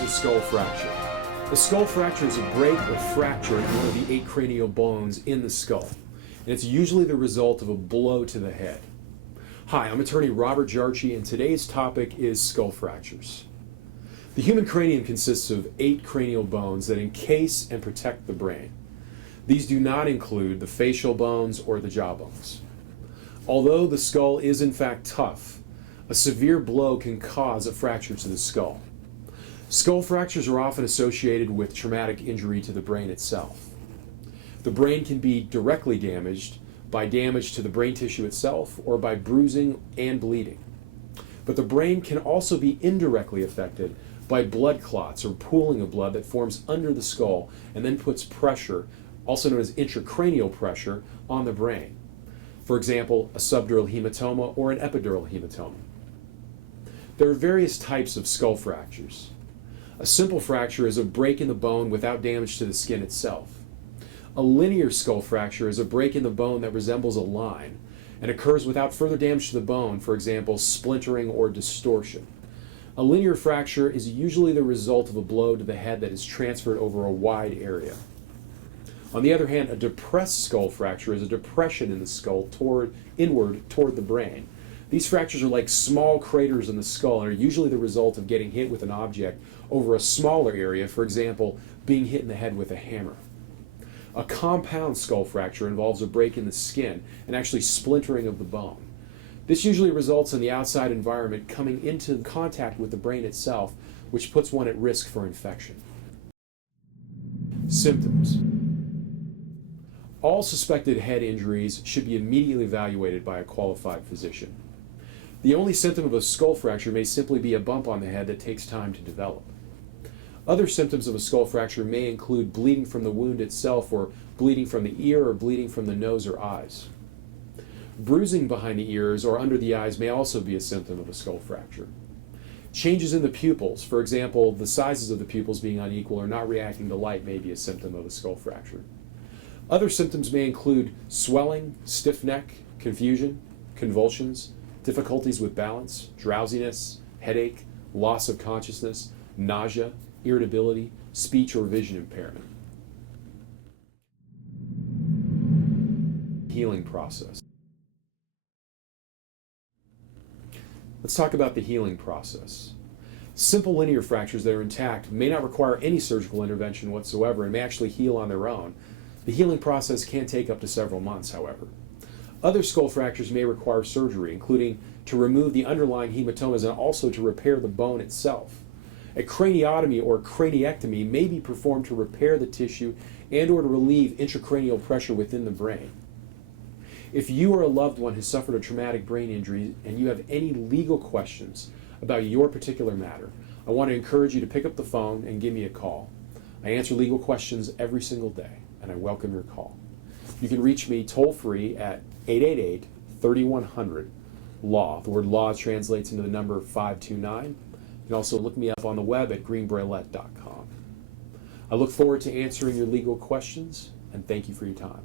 is a skull fracture? A skull fracture is a break or fracture in one of the 8 cranial bones in the skull, and it's usually the result of a blow to the head. Hi, I'm attorney Robert Jarchi, and today's topic is skull fractures. The human cranium consists of 8 cranial bones that encase and protect the brain. These do not include the facial bones or the jaw bones. Although the skull is in fact tough, a severe blow can cause a fracture to the skull. Skull fractures are often associated with traumatic injury to the brain itself. The brain can be directly damaged by damage to the brain tissue itself or by bruising and bleeding. But the brain can also be indirectly affected by blood clots or pooling of blood that forms under the skull and then puts pressure, also known as intracranial pressure, on the brain. For example, a subdural hematoma or an epidural hematoma. There are various types of skull fractures. A simple fracture is a break in the bone without damage to the skin itself. A linear skull fracture is a break in the bone that resembles a line and occurs without further damage to the bone, for example, splintering or distortion. A linear fracture is usually the result of a blow to the head that is transferred over a wide area. On the other hand, a depressed skull fracture is a depression in the skull inward toward the brain. These fractures are like small craters in the skull and are usually the result of getting hit with an object over a smaller area, for example, being hit in the head with a hammer. A compound skull fracture involves a break in the skin and actually splintering of the bone. This usually results in the outside environment coming into contact with the brain itself, which puts one at risk for infection. Symptoms. All suspected head injuries should be immediately evaluated by a qualified physician. The only symptom of a skull fracture may simply be a bump on the head that takes time to develop. Other symptoms of a skull fracture may include bleeding from the wound itself, or bleeding from the ear, or bleeding from the nose or eyes. Bruising behind the ears or under the eyes may also be a symptom of a skull fracture. Changes in the pupils, for example, the sizes of the pupils being unequal or not reacting to light, may be a symptom of a skull fracture. Other symptoms may include swelling, stiff neck, confusion, convulsions, difficulties with balance, drowsiness, headache, loss of consciousness, nausea, irritability, speech or vision impairment. Healing process. Let's talk about the healing process. Simple linear fractures that are intact may not require any surgical intervention whatsoever and may actually heal on their own. The healing process can take up to several months, however. Other skull fractures may require surgery, including to remove the underlying hematomas and also to repair the bone itself. A craniotomy or craniectomy may be performed to repair the tissue and or to relieve intracranial pressure within the brain. If you or a loved one has suffered a traumatic brain injury and you have any legal questions about your particular matter, I want to encourage you to pick up the phone and give me a call. I answer legal questions every single day, and I welcome your call. You can reach me toll-free at 888-3100-LAW. The word law translates into the number 529. You can also look me up on the web at greenbrailette.com. I look forward to answering your legal questions, and thank you for your time.